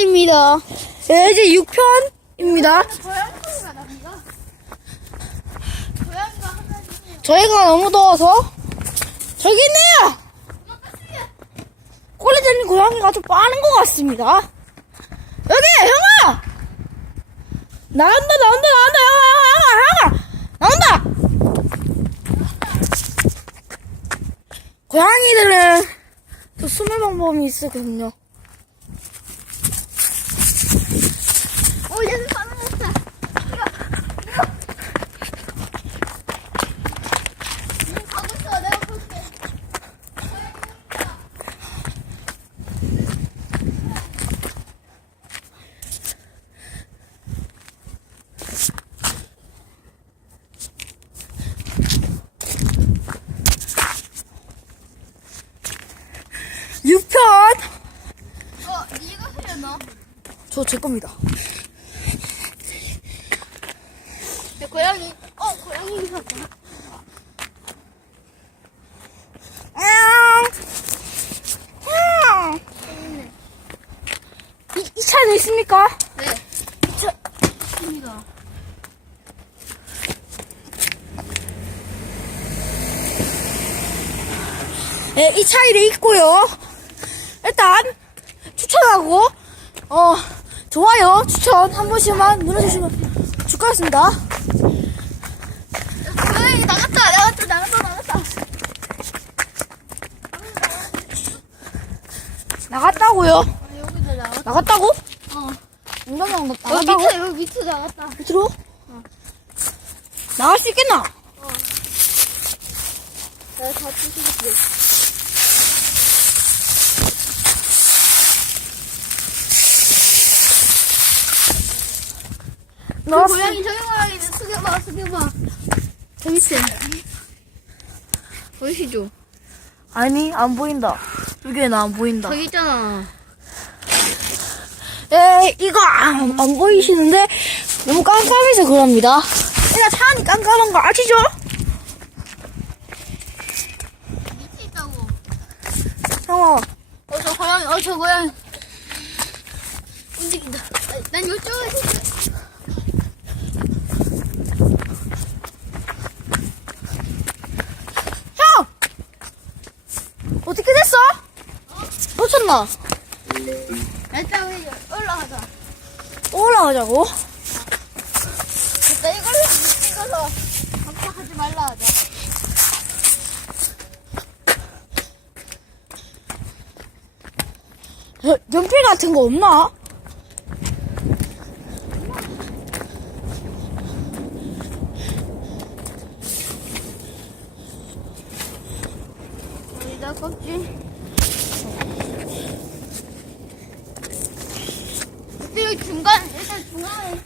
입니다. 네, 이제 6편입니다. 저희가 너무 더워서 저기 있네요. 꼴레 달린 고양이가 좀 빠른 것 같습니다. 여기 형아 나온다 형아 나온다. 고양이들은 또 숨을 방법이 있거든요. 얘는 가능했다. 가고 있어. 내가 볼게. 6편. 네가 흘렸나? 저 제 겁니다. 고양이. 고양이 샀다. 이 차는 있습니까? 네. 있습니다. 네, 이 차일에 있고요. 일단 추천하고 좋아요, 추천 한 번씩만 눌러주시면 좋겠습니다. 고양이 나갔다. 나갔다고요? 여기다 나갔다. 나갔다고? 운동장 나갔다고? 여기 밑에 나갔다. 밑으로? 나갈 수 있겠나? 내가 다 부수겠지. 나왔어. 저기 고양이는 숙여봐. 저 밑에. 보이시죠? 아니, 안 보인다. 여기에 나 안 보인다. 저기 있잖아. 이거 안 보이시는데 너무 깜깜해서 그럽니다. 일단 차 안이 깜깜한 거 아시죠? 밑에 있다고. 형아, 저 고양이. 움직인다. 난 이쪽에 있어. 형! 어떻게 됐어? 놓쳤나? 일단 우리 올라가자. 올라가자고? 일단 이걸로 찍어서 깜빡하지 말라 하자. 연필 같은 거 없나? 여기다 껍질. 여기 일단 중간에 있어.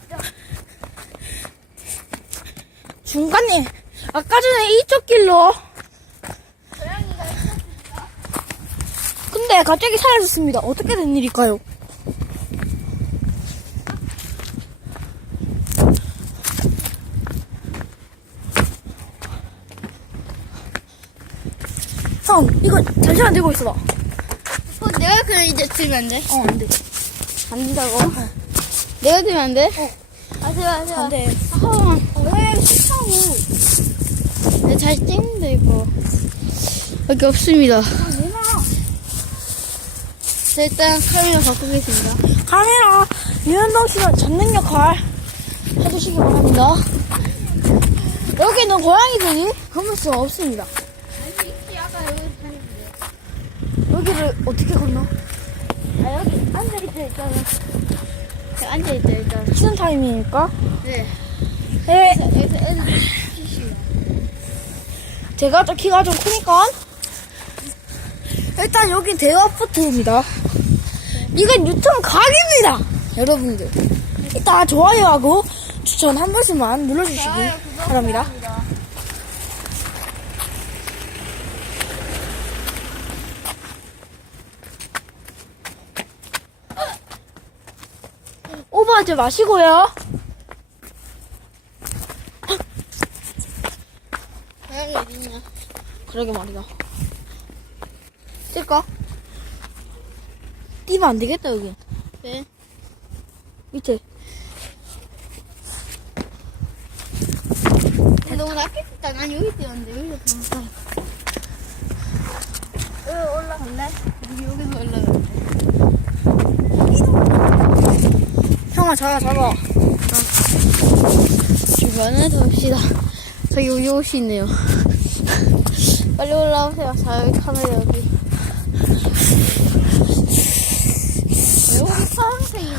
중간에 아까 전에 이쪽 길로 고양이가 있었으니까. 근데 갑자기 사라졌습니다. 어떻게 된 일일까요? 형, 이거 잠시만 들고 있어봐. 내가 그냥 이제 들면 안 돼? 안 돼. 안 된다고? 내가 들면 안 돼? 하세요. 안 돼. 왜 싫다고? 내가 잘 찍는데, 이거. 여기 없습니다. 자, 일단 카메라 바꾸겠습니다. 카메라 유현동 씨가 잡는 역할 해주시기 바랍니다. 여기는 고양이들이 건널 수가 없습니다. 아까 여기 다니는데. 여기를 어떻게 건너? 여기 앉아있자, 일단은. 앉아있자, 일단. 쉬는 타임이니까. 네. 네, 여기서 애들 쉬시오. 제가 좀 키가 좀 크니까. 일단 여긴 대화포트입니다. 이건 유튜브 각입니다. 여러분들. 일단 좋아요하고 추천 한 번씩만 눌러주시기 바랍니다. 오버하지 마시고요. 고양이 어딨냐? 그러게 말이다. 뛸까? 뛰면 안 되겠다, 여기. 네. 밑에. 너무 낮게 있다. 난 여기 뛰었는데 여기서 더 높아. 여기 올라갈래? 여기서 올라갈래? 형아, 잡아. 주변에 봅시다. 저기 여기 옷이 있네요. 빨리 올라오세요. 자, 여기 카메라 여기. 여기 파란색이네.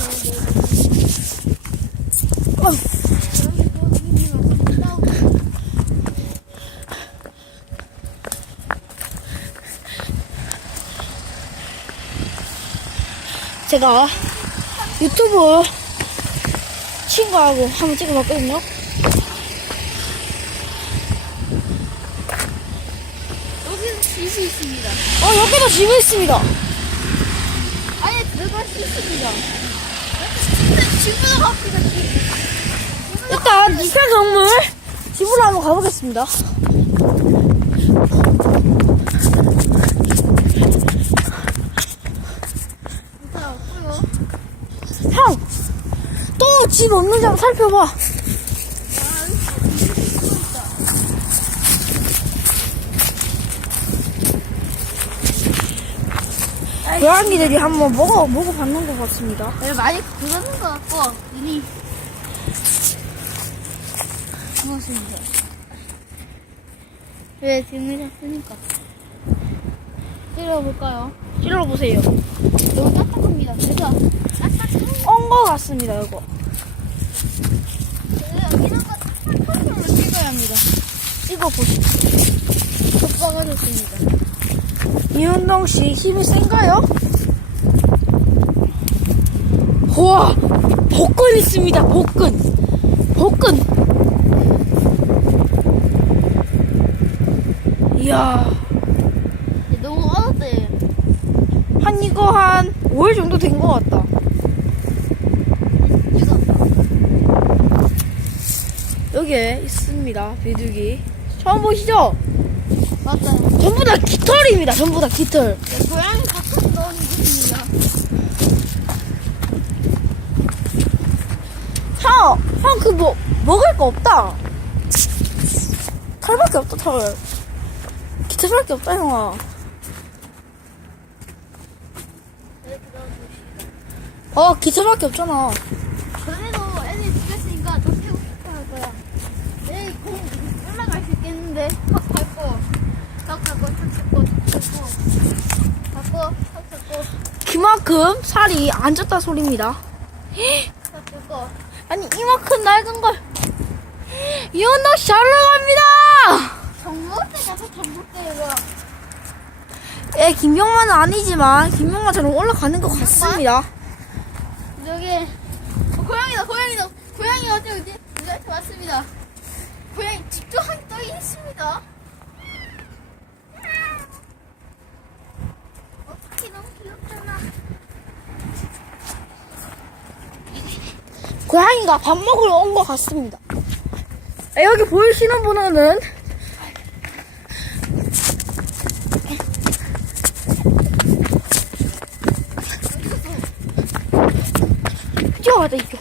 제가 유튜브 친구하고 한번 찍어봤거든요. 여기는 집이 있습니다. 여기도 집이 있습니다. 안에 들어갈 수 있습니다. 집으로 갑시다. 일단 미켈 동물 집으로 한번 가보겠습니다. 형! 또 집 없는지 한번 살펴봐. 고양이들이 한번 먹어봤는 것 같습니다. 네, 많이 굳었는 것 같고, 눈이. 무엇인데? 왜 등을 잡으니까? 찔러볼까요? 찔러보세요. 너무 딱딱합니다. 그래서, 딱딱한 것 같습니다, 이거. 이런 거 딱딱한 걸로 찍어야 합니다. 찍어보시죠. 겉바가 좋습니다. 이은동 씨 힘이 센가요? 우와, 복근 있습니다. 복근. 이야, 너무 어둡대. 이거 한 5일 정도 된 것 같다. 여기에 있습니다. 비둘기. 처음 보시죠? 맞아요. 전부 다 깃털입니다. 전부 다 깃털. 네, 고양이 같은 넣은 것입니다. 형, 먹을 거 없다. 털밖에 없다, 털. 깃털밖에 없다, 형아. 깃털밖에 없잖아. 전에도 애들이 죽였으니까 더 태우고 싶어 할 거야. 내일 공 올라갈 수 있겠는데? 턱 밟고, 턱 잡고, 턱 잡고. 그만큼 살이 안 쪘다 소리입니다. 턱 잡고. 아니, 이만큼 낡은 걸. 이은동 씨 잘 올라갑니다! 전봇대 가서 전봇대로. 예, 김병만은 아니지만, 김병만처럼 올라가는 것 같습니다. 저기, 고양이다. 고양이가 어디 우리한테 왔습니다. 고양이 집중하게 떠 있습니다. 어떻게 너무 귀엽잖아. 고양이가 밥 먹으러 온 것 같습니다. 여기 보이시는 분은 이쪽 가자, 이쪽.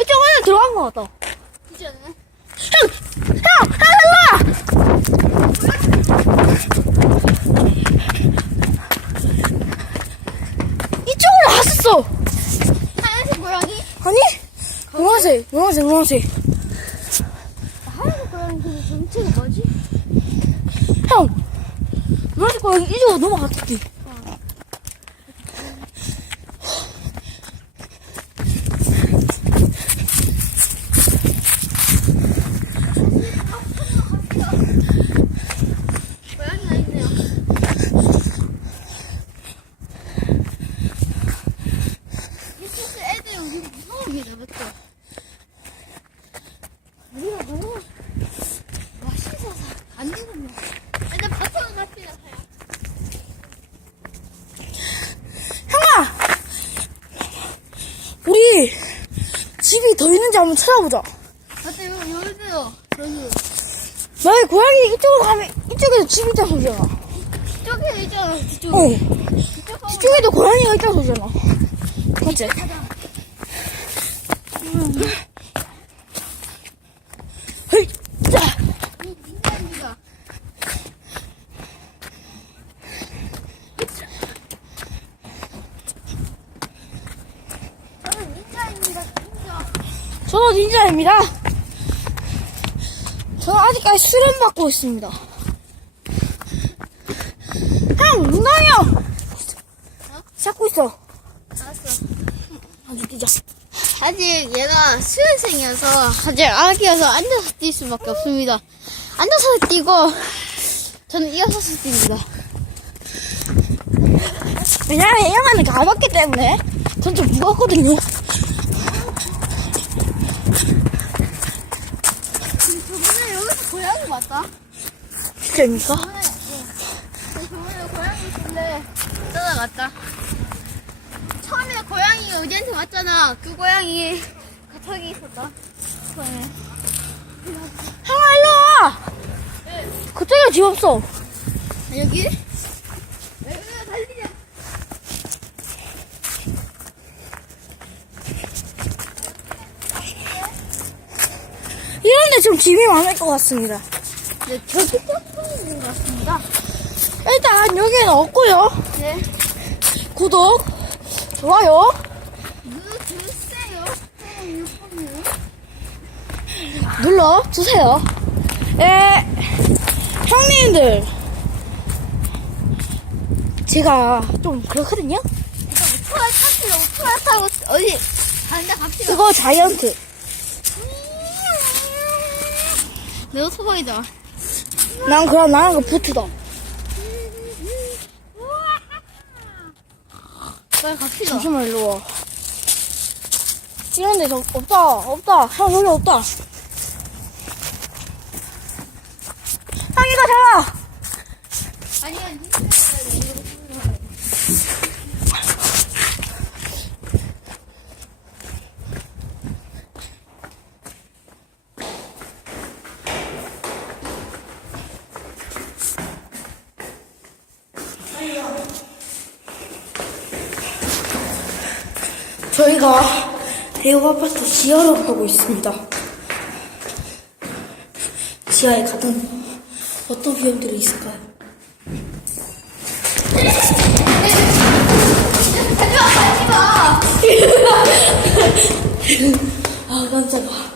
이쪽 안에 들어간 것 같다. 그지 않나? 일로 와! 이쪽으로 왔었어. 하얀색 고양이? 아니? 노란색. 하얀색 고양이 근데 정체가 뭐지? 형! 노란색 고양이 이쪽으로 넘어갔지. 고양이가 있네요. 이쪽에 애들 여기 무서웁니다, 맞죠? 우리가 너무 맛있어서 안 되거든요. 일단 바꿔는 갑시다. 형아! 우리 집이 더 있는지 한번 찾아보자. 맞다, 여기요. 여기. 만약에 고양이 이쪽으로 가면 이쪽에도 집이 있다 소리잖아. 이쪽에 있잖아, 뒤쪽에. 어. 뒤쪽에도 고양이가 있다 소리잖아. 가자. 번째. 헤이, 자. 이 닌자입니다. 저는 닌자입니다. 닌자. 저도 닌자입니다. 저는 아직까지 수련 받고 있습니다. 형, 운동이 형! 잡고 있어. 알았어. 아주 뛰자. 아직 얘가 수련생이어서 아직 아기여서 앉아서 뛸 수밖에 없습니다. 앉아서 뛰고 저는 일어서서 뜁니다. 왜냐면 형아는 가볍기 때문에 전 좀 무겁거든요. 저번에 여기서 고양이 봤다? 진짜입니까? 저번에 고양이 있길래 따라갔다. 처음에 고양이 어디한테 왔잖아. 그 고양이 저기 있었다. 처음에. 형아, 일로 와! 그쪽에 집 없어. 여기? 여기가 달리자. 이런데 좀 집이 많을 것 같습니다. 네, 저기 쪽 있는 것 같습니다. 일단 여기는 없고요. 네. 구독, 좋아요 누르세요. 눌러주세요. 예, 형님들, 제가 좀 그렇거든요. 오토바이 타시러 오토바이 타고 어디 가는데 갑시다. 이거 자이언트. 내 오토바이다. 나는 그 보트다. 빨리 갑시다. 잠시만, 일로 와. 이런데 저 없다. 형, 여기 없다. 형, 이거 잡아! 아니야, 저희가 대우 아파트 지하로 가고 있습니다. 지하에 가든 어떤 비용들이 있을까요? 아, 깜짝아.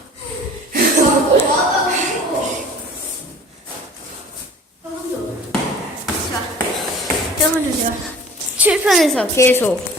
저번에 제가 7편에서 계속